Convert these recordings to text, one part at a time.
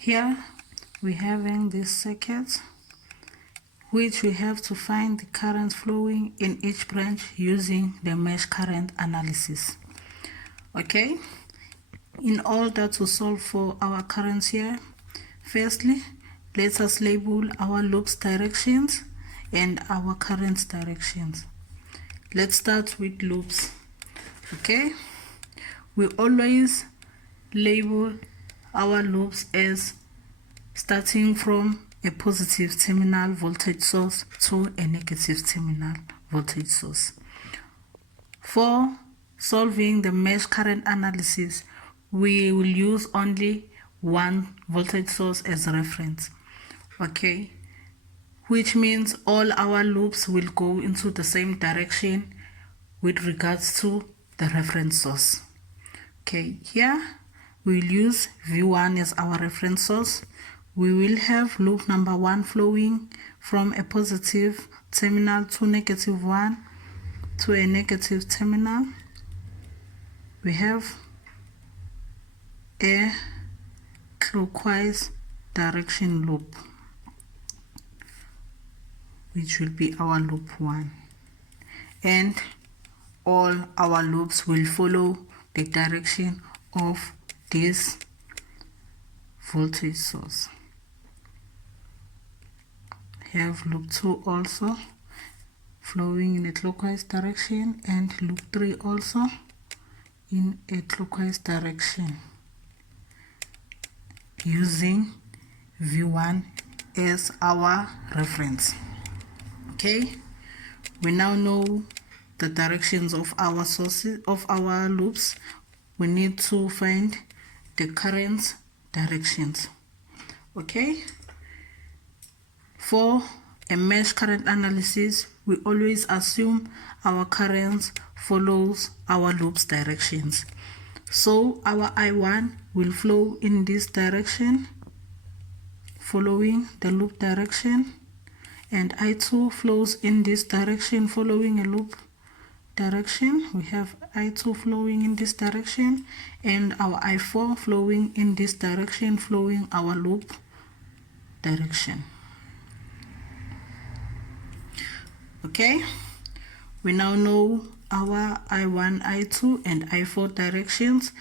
Here we having this circuit, which we have to find the current flowing in each branch using the mesh current analysis. Okay, in order to solve for our currents here, firstly, let us label our loops directions and our currents directions. Let's start with loops. Okay, we always label our loops as starting from a positive terminal voltage source to a negative terminal voltage source. For solving the mesh current analysis, we will use only one voltage source as reference. Okay, which means all our loops will go into the same direction with regards to the reference source. Okay, here we'll use V1 as our reference source. We will have loop number 1 flowing from a positive terminal to -1 to a negative terminal. We have a clockwise direction loop, which will be our loop 1, and all our loops will follow the direction of this voltage source. Have loop 2 also flowing in a clockwise direction, and loop 3 also in a clockwise direction using V1 as our reference. Okay, we now know the directions of our sources, of our loops. We need to find the current directions. Okay, for a mesh current analysis, we always assume our currents follows our loop's directions. So our I1 will flow in this direction, following the loop direction, and I2 flows in this direction, following a loop direction. We have I2 flowing in this direction, and our I4 flowing in this direction, following our loop direction. Okay, we now know our I1, I2, and I4 directions.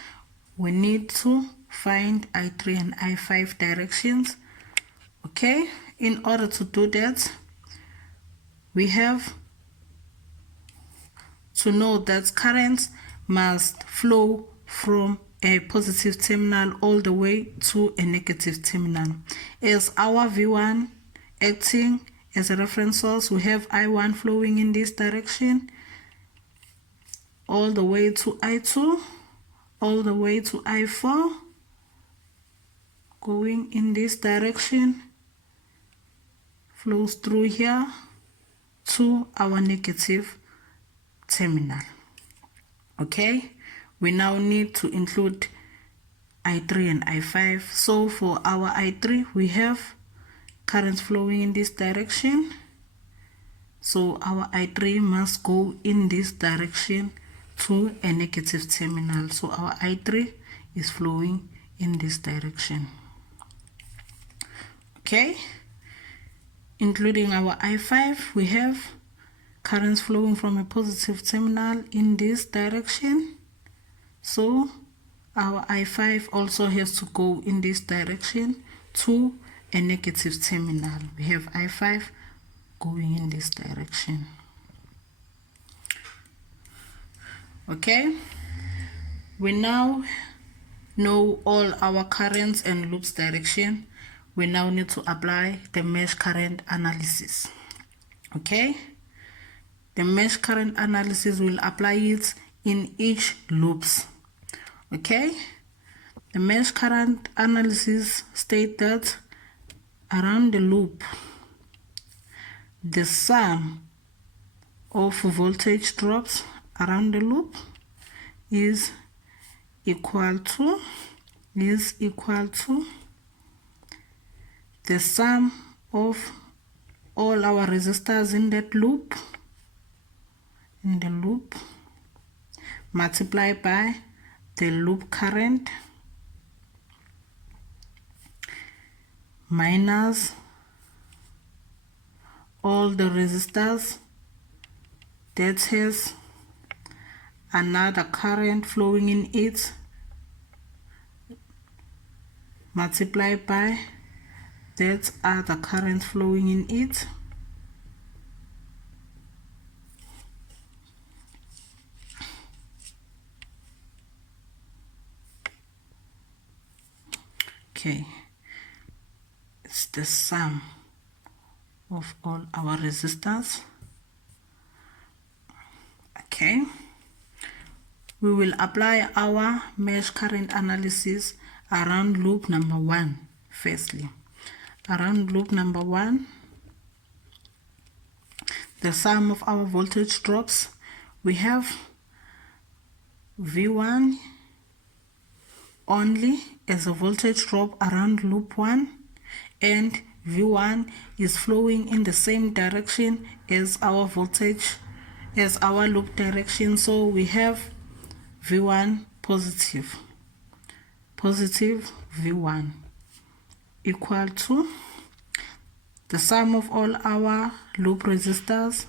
We need to find I3 and I5 directions. Okay, in order to do that, we have to know that currents must flow from a positive terminal all the way to a negative terminal. As our V1 acting as a reference source, we have I1 flowing in this direction all the way to I2, all the way to I4, going in this direction, flows through here to our negative terminal. Okay, we now need to include I3 and I5. So for our I3, we have currents flowing in this direction, so our I3 must go in this direction to a negative terminal. So our I3 is flowing in this direction. Okay, including our I5, we have currents flowing from a positive terminal in this direction, so our I5 also has to go in this direction to a negative terminal. We have I5 going in this direction. Okay, we now know all our currents and loops direction. We now need to apply the mesh current analysis. Okay, the mesh current analysis will apply it in each loops. Okay, the mesh current analysis states that around the loop, the sum of voltage drops around the loop is equal to the sum of all our resistors in that loop, multiplied by the loop current minus all the resistors that has another current flowing in it, multiplied by that other current flowing in it, okay, it's the sum of all our resistors. Okay, we will apply our mesh current analysis around loop number 1 firstly. Around loop number 1, the sum of our voltage drops, we have V1 only as a voltage drop around loop 1, and V1 is flowing in the same direction as our voltage, as our loop direction, so we have V1 positive V1 equal to the sum of all our loop resistors.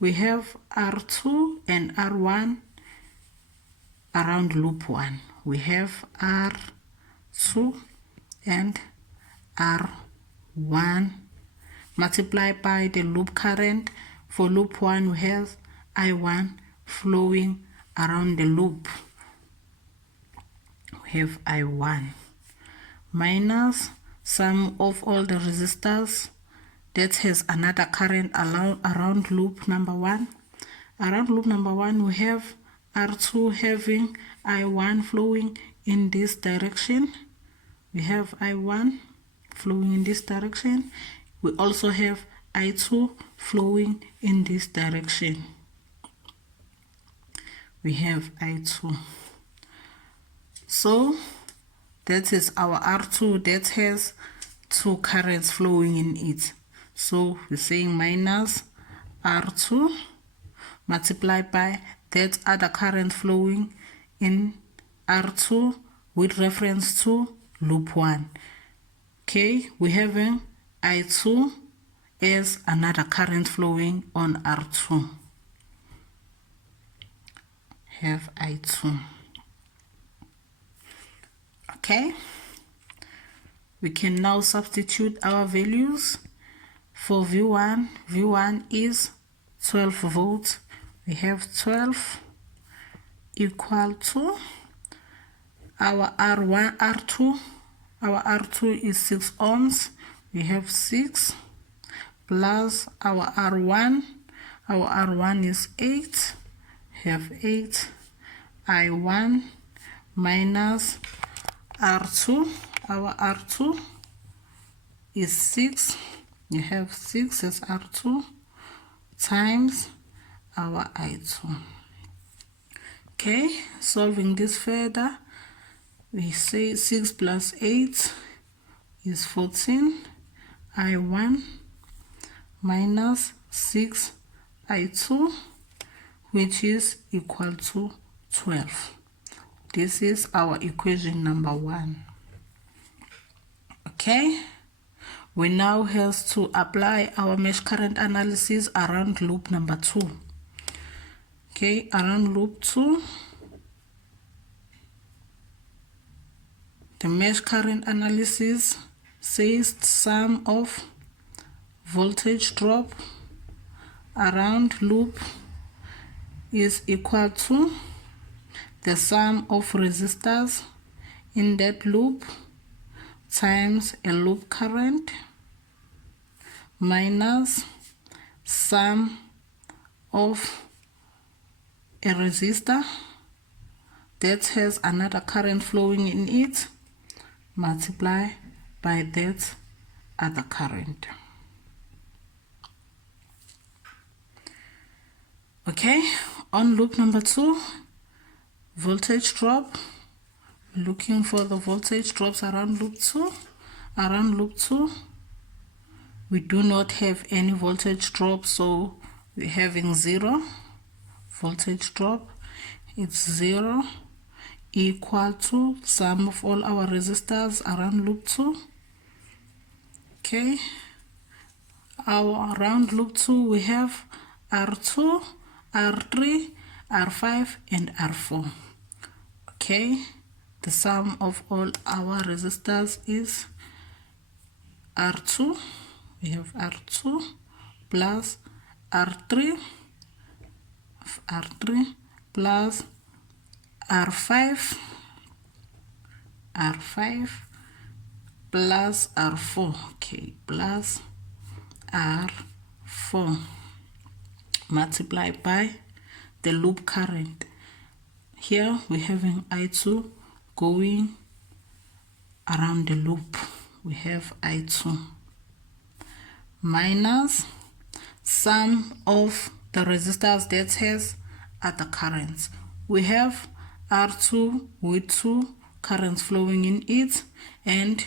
We have R2 and R1 around loop 1. We have R2 and R1 multiplied by the loop current. For loop 1 we have I1 flowing around the loop. We have I1 minus sum of all the resistors that has another current around loop number 1. Around loop number 1 we have R2 having I1 flowing in this direction. We have I1 flowing in this direction. We also have I2 flowing in this direction. We have I2. So that is our R2 that has two currents flowing in it. So we're saying minus R2 multiplied by that other current flowing in R2 with reference to loop 1. Okay, we're having I2 as another current flowing on R2. Have I2. Okay, we can now substitute our values. For V1, V1 is 12 volts. We have 12 equal to our R1, R2. Our R2 is 6 ohms. We have 6 plus our R1. Our R1 is 8. We have 8. I1 minus R2. Our R2 is 6. You have 6 as R2 times our I2. Okay, solving this further, we say 6 plus 8 is 14. I1 minus 6 I2, which is equal to 12. This is our equation number 1. Okay, we now have to apply our mesh current analysis around loop number 2. Okay, around loop 2, the mesh current analysis says sum of voltage drop around loop is equal to the sum of resistors in that loop times a loop current minus sum of a resistor that has another current flowing in it multiply by that other current. Okay, on loop number 2, voltage drop, looking for the voltage drops around loop 2. Around loop 2, we do not have any voltage drop, so we're having 0 voltage drop. It's 0 equal to sum of all our resistors around loop 2 Okay, our around loop 2 we have R2, R3, R5 and R4. Okay, the sum of all our resistors is R2. We have R2 plus R3 plus R5 plus R4. Okay, plus R4 multiplied by the loop current. Here we're having I2 going around the loop. We have I2 minus sum of the resistors that has other currents. We have R2 with 2 currents flowing in it, and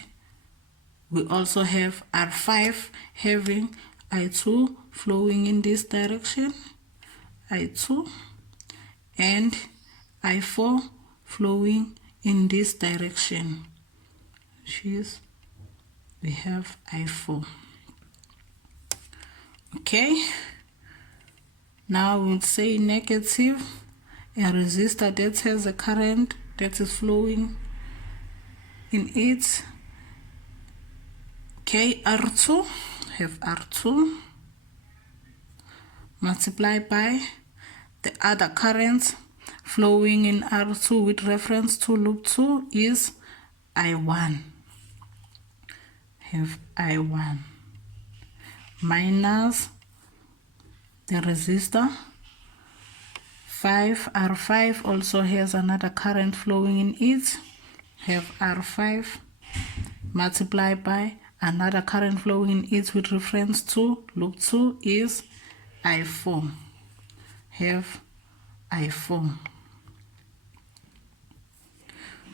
we also have R5 having I2 flowing in this direction, I2, and I4 flowing in this direction, which is we have I4. Okay, now we'll say negative a resistor that has a current that is flowing in it. Okay, R2, have R2 multiplied by the other currents flowing in R2 with reference to loop 2 is I1. Have I1 minus the resistor 5. R5 also has another current flowing in it. Have R5 multiplied by another current flowing in it with reference to loop 2 is I4. Have I4.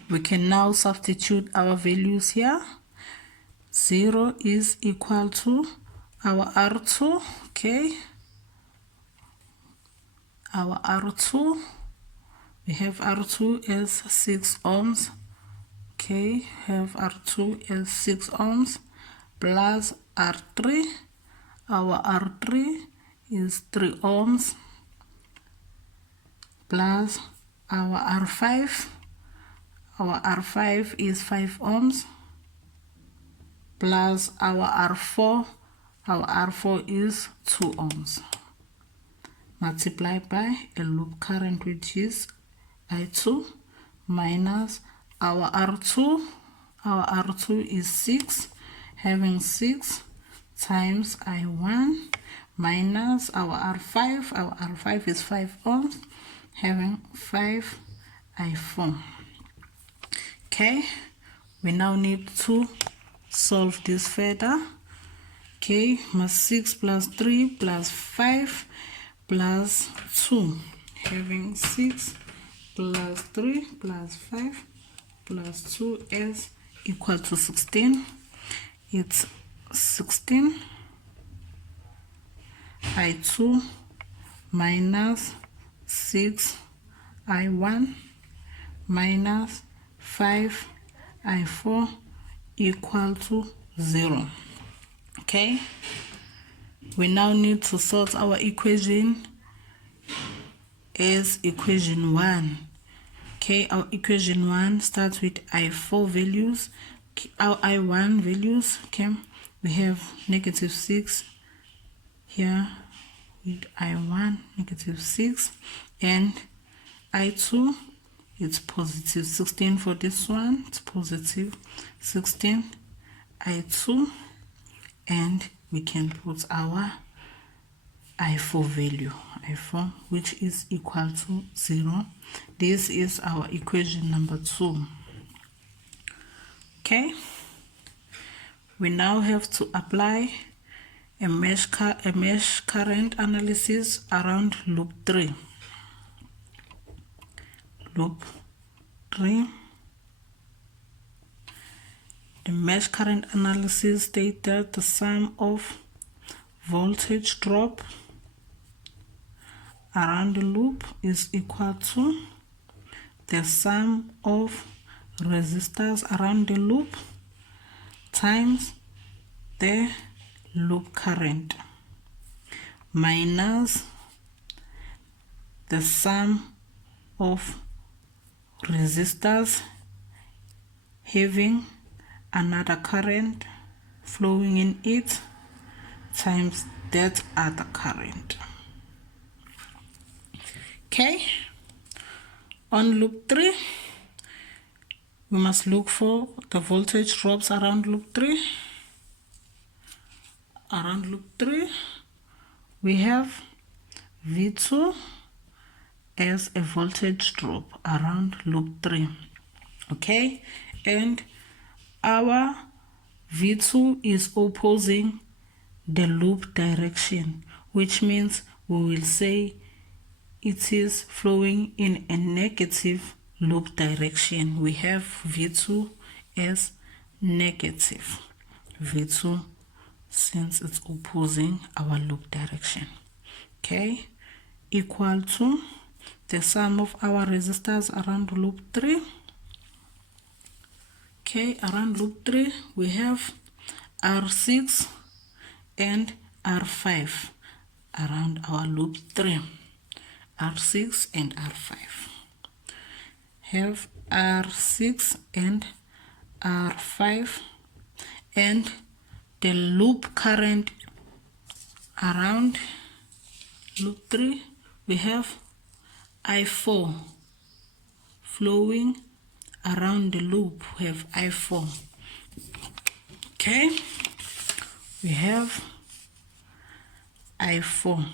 We can now substitute our values here. 0 is equal to our R2. Okay, our R2, we have R2 as 6 ohms. Okay, have R2 as 6 ohms plus R3. Our R3 is 3 ohms plus our R5. Our R5 is 5 ohms plus our R4. Our R4 is 2 ohms multiplied by a loop current which is I2 minus our R2. Our R2 is 6, having 6 times I1 minus our R5. Our R5 is 5 ohms, having 5 I4. Okay, we now need to solve this further. Okay, 6 plus 3 plus 5 plus 2, having 6 plus 3 plus 5 plus 2 is equal to 16. It's 16 I2 minus 6 I1 minus 5 I4 equal to 0. Okay, we now need to solve our equation as equation 1. Okay, our equation 1 starts with I4 values. Our I1 values, okay, we have negative 6 here with I1, negative 6, and I2, it's positive 16 for this one. It's positive 16 I2, and we can put our I4 value, I4, which is equal to 0. This is our equation number 2. Okay, we now have to apply a mesh current analysis around loop 3. Loop 3. The mesh current analysis states that the sum of voltage drop around the loop is equal to the sum of resistors around the loop times the loop current minus the sum of resistors having another current flowing in it times that other current. Okay, on loop 3 we must look for the voltage drops around loop 3. Around loop 3 we have V2 as a voltage drop around loop 3. Okay, and our V2 is opposing the loop direction, which means we will say it is flowing in a negative loop direction. We have V2 as negative V2 since it's opposing our loop direction. Okay, equal to the sum of our resistors around loop 3. Okay, around loop 3 we have R6 and R5 around our loop 3. R6 and R5. Have R6 and R5, and the loop current around loop 3 we have I4 flowing around the loop. We have I4. Okay, we have I4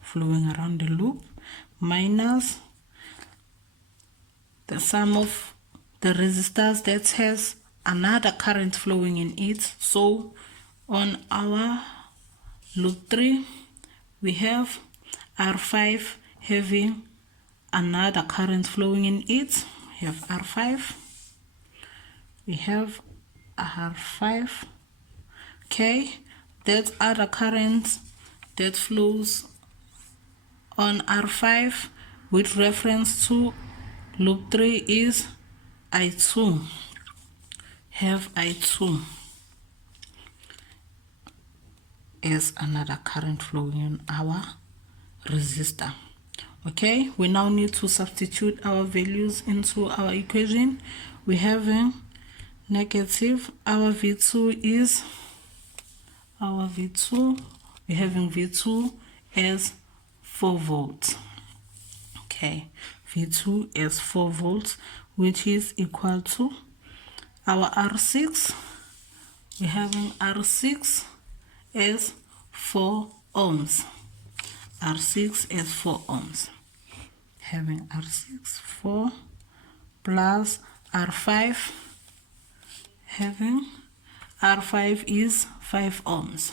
flowing around the loop minus the sum of the resistors that has another current flowing in it. So on our loop 3 we have R5 having another current flowing in it. We have R5, we have R5. Okay, that other current that flows on R5 with reference to loop 3 is I2. Have I2 as another current flowing in our resistor. Okay, we now need to substitute our values into our equation. We have a negative, our V2 is our V2, we're having V2 as 4 volts. Okay, V2 is 4 volts, which is equal to our R6. We're having R6 as 4 ohms. R6 is 4 ohms. Having R6 4 plus R5, having R5 is 5 ohms.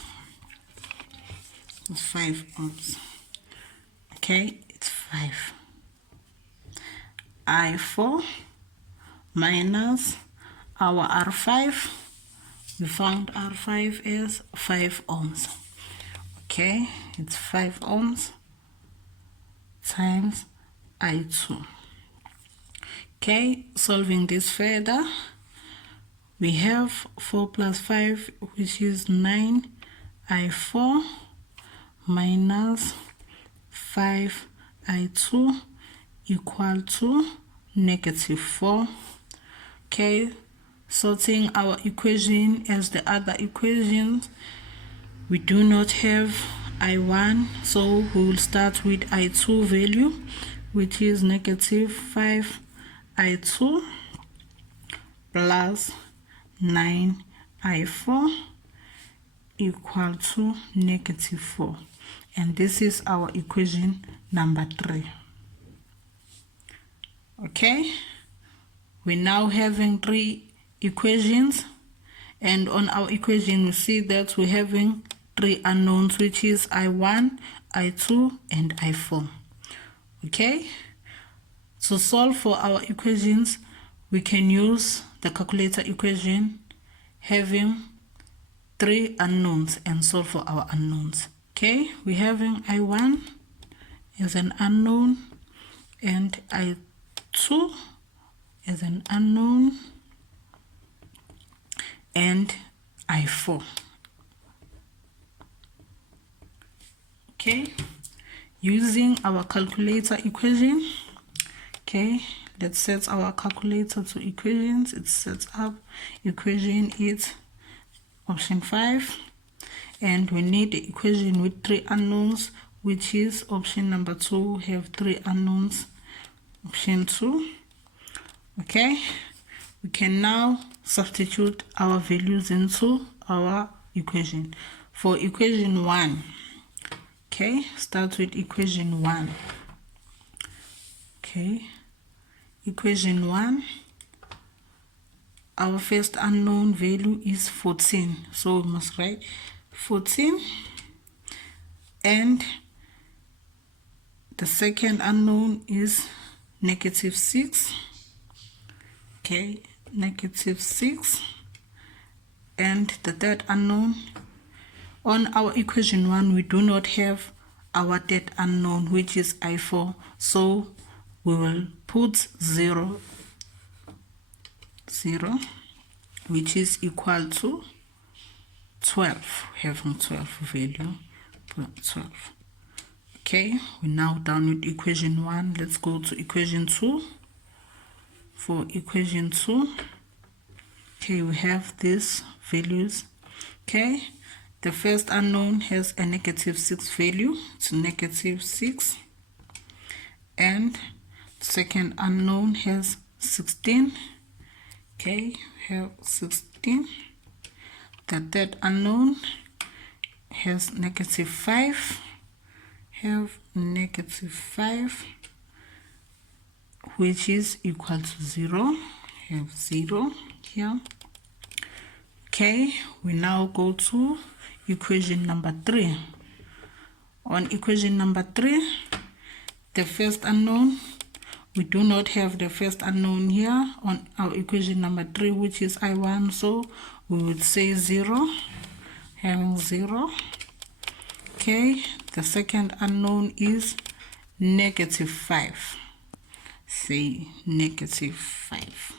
It's 5 ohms. Okay, it's 5. I4 minus our R5. We found R5 is 5 ohms. Okay, it's 5 ohms times I2. Okay, solving this further, we have 4 plus 5, which is 9 I4 minus 5 I2 equal to negative 4. Okay, sorting our equation as the other equations, we do not have I1, so we will start with I2 value, which is negative 5 I2 plus 9 I4 equal to negative 4. And this is our equation number 3. Okay, we now having 3 equations, and on our equation we see that we're having 3 unknowns, which is I1, I2 and I4. Okay, to solve for our equations we can use the calculator equation having 3 unknowns and solve for our unknowns. Okay, we're having I1 as an unknown and I2 as an unknown and I4 I4. Okay, using our calculator equation. Okay, let's set our calculator to equations. It sets up equation is option 5, and we need the equation with 3 unknowns, which is option number 2 have 3 unknowns, option 2. Okay, we can now substitute our values into our equation. For equation 1, okay, start with equation 1. Okay, equation 1, our first unknown value is 14, so we must write 14, and the second unknown is -6. Okay, -6, and the third unknown. On our equation 1, we do not have our third unknown, which is I4, so we will put 0, which is equal to 12, having 12 value, 12. Okay, we're now done with equation 1. Let's go to equation 2. For equation 2, okay, we have these values. Okay, the first unknown has a -6 value, it's -6, and the second unknown has 16. Okay, we have 16. The third unknown has -5, have -5, which is equal to 0, have 0 here. Okay, we now go to equation number 3. On equation number 3, the first unknown, we do not have the first unknown here on our equation number 3, which is I1, so we would say 0, having 0. Okay, the second unknown is -5, say -5,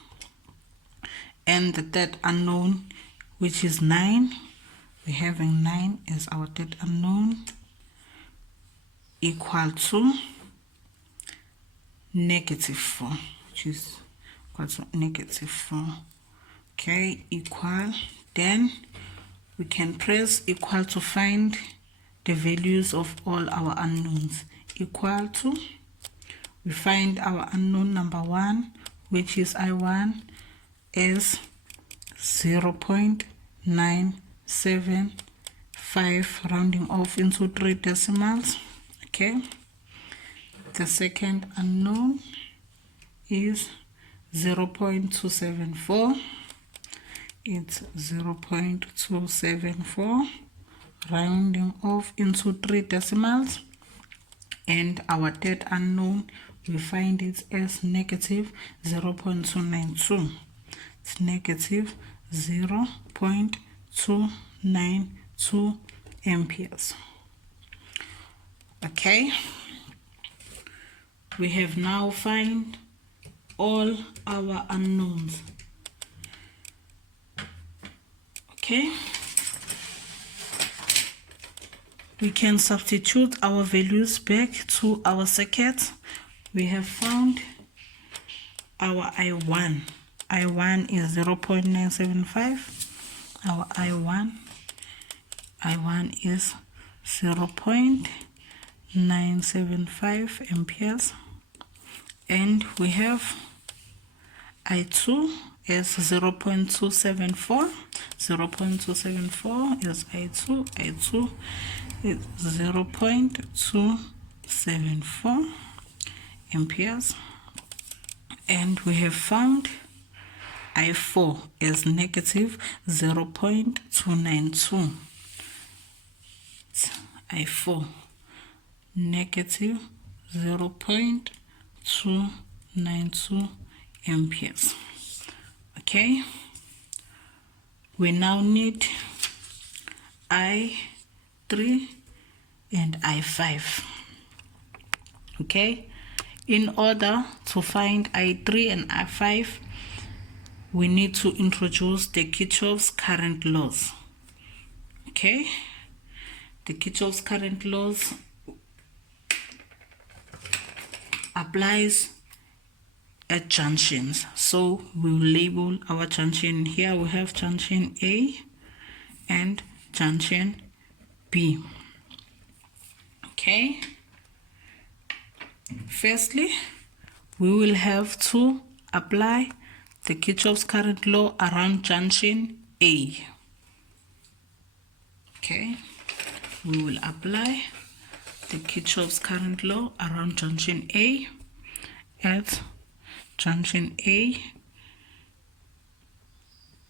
and the third unknown, which is 9, we're having 9 as our third unknown, equal to -4, which is equal to -4. Okay, equal, then we can press equal to find the values of all our unknowns. Equal to, we find our unknown number 1, which is I1, is 0.975, rounding off into 3 decimals. Okay, the second unknown is 0.274, it's 0.274, rounding off into 3 decimals. And our third unknown, we find it as -0.292. It's -0.292 amperes. Okay, we have now found all our unknowns. Okay, we can substitute our values back to our circuit. We have found our I1. I1 is 0.975. Our I1 is 0.975 amperes. And we have I2 is 0.274. 0.274 is I2. I2 is 0.274 amperes. And we have found I4 is -0.292. I4 -0.292 amperes. Okay, we now need I3 and I5. Okay, in order to find I3 and I5, we need to introduce the Kirchhoff's current laws. Okay, the Kirchhoff's current laws applies at junctions. So we will label our junction. Here we have junction A and junction B. Okay, firstly we will have to apply the Kirchhoff's current law around junction A. Okay, we will apply the Kirchhoff's current law around junction A. At junction A,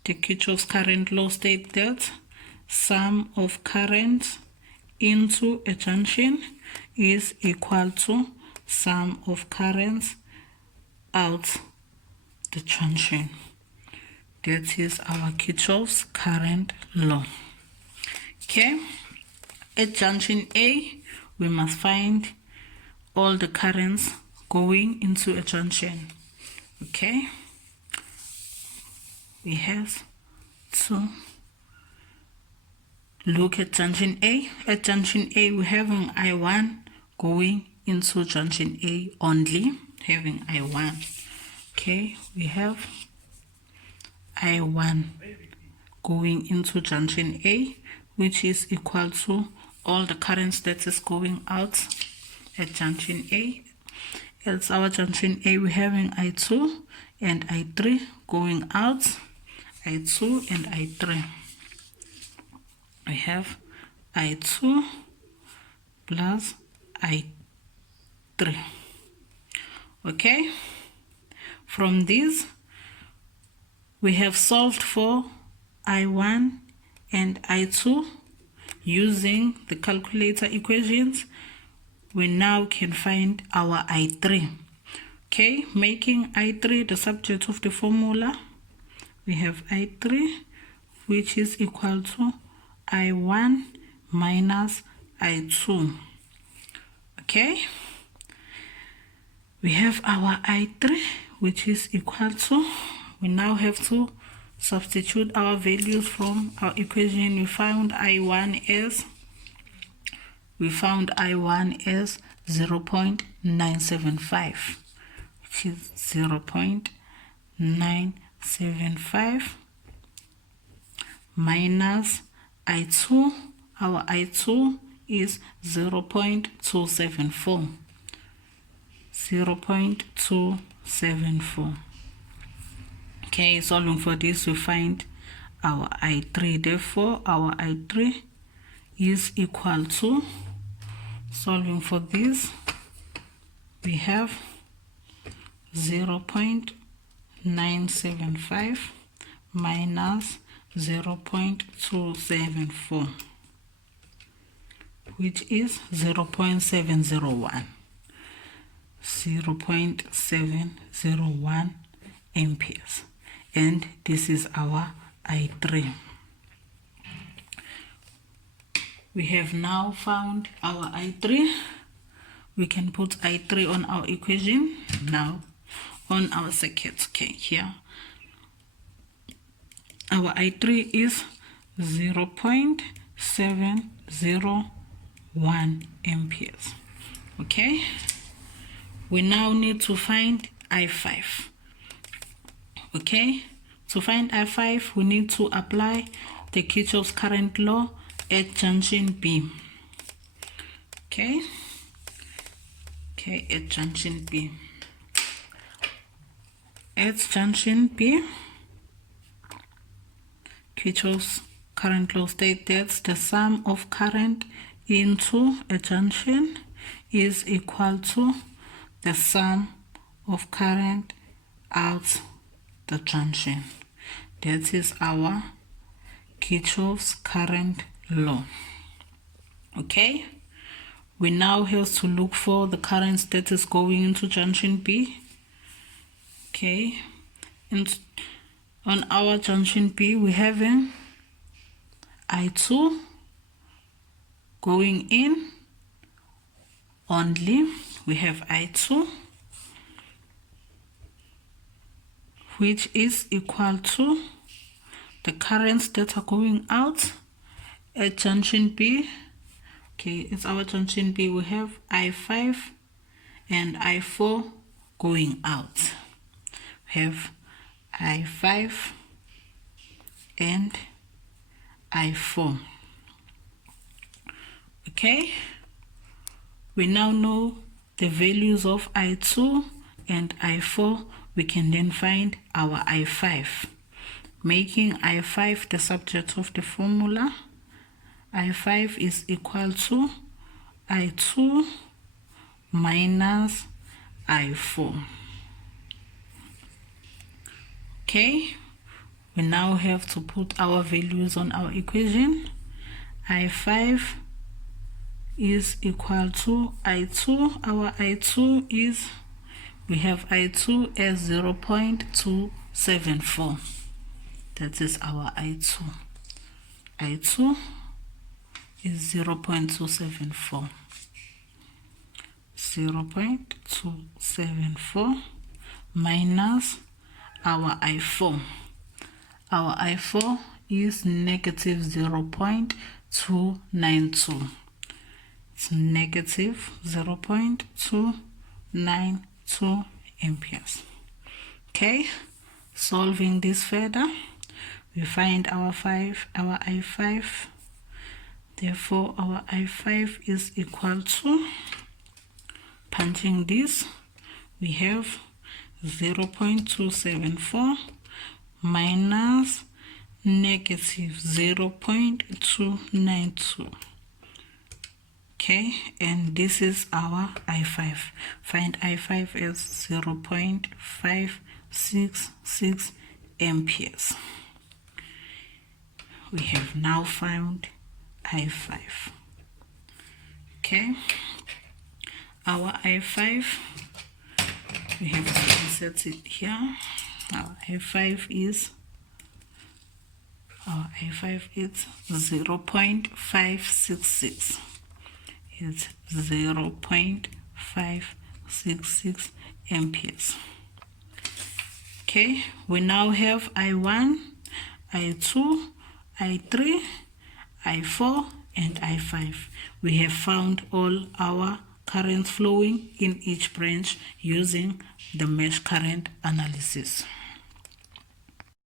the Kirchhoff's current law states that sum of currents into a junction is equal to sum of currents out the junction. That is our Kirchhoff's current law. Okay, at junction A, we must find all the currents going into a junction. Okay, we have to look at junction A. At junction A, we have an I1 going into junction A only, having I1. Okay, we have I1 going into junction A, which is equal to all the currents that is going out at junction A. At our junction A, we're having I2 and I3 going out, I2 and I3. We have I2 plus I3. Okay, from this we have solved for I1 and I2 using the calculator equations. We now can find our I3. Okay, making I3 the subject of the formula, we have I3, which is equal to I1 minus I2. Okay, we have our I3, which is equal to, we now have to substitute our values from our equation. We found I1 as 0.975, which is 0.975 minus I2. Our I2 is 0.274. 0.274. Okay, solving for this, we find our I3. Therefore, our I3 is equal to, solving for this, we have 0.975 minus 0.274, which is 0.701. 0.701 amperes, and this is our I3. We have now found our I3. We can put I3 on our equation now on our circuit. Okay, here our I3 is 0.701 amperes. Okay, we now need to find I5. Okay, to find I5, we need to apply the Kirchhoff's current law at junction B. Okay, at junction B. At junction B, Kirchhoff's current law states that the sum of current into a junction is equal to the sum of current out the junction. That is our Kirchhoff's current law. Okay, we now have to look for the currents that is going into junction B. Okay, and on our junction B, we have I2 going in only. We have I2, which is equal to the currents that are going out at junction B, okay, it's our junction B, we have I5 and I4 going out. We have I5 and I4. Okay, we now know the values of I2 and I4. We can then find our I5, making I5 the subject of the formula. I5 is equal to I2 minus I4. Okay, we now have to put our values on our equation. I5 is equal to I2. Our I2 is, we have I2 as 0.274. That is our I2. I2 is 0.274. 0.274 minus our I4. Our I4 is negative 0.292. It's negative 0.292 amperes. Okay, solving this further, we find our I5. Therefore, our I5 is equal to, punching this, we have 0.274 minus negative 0.292. Okay, and this is our I5. Find I5 as 0.566 amperes. We have now found I5. Okay, our I5, we have to insert it here. Our I5 is 0.566. It's 0.566 amperes. Okay, we now have I1, I2, I3, I4, and I5. We have found all our currents flowing in each branch using the mesh current analysis.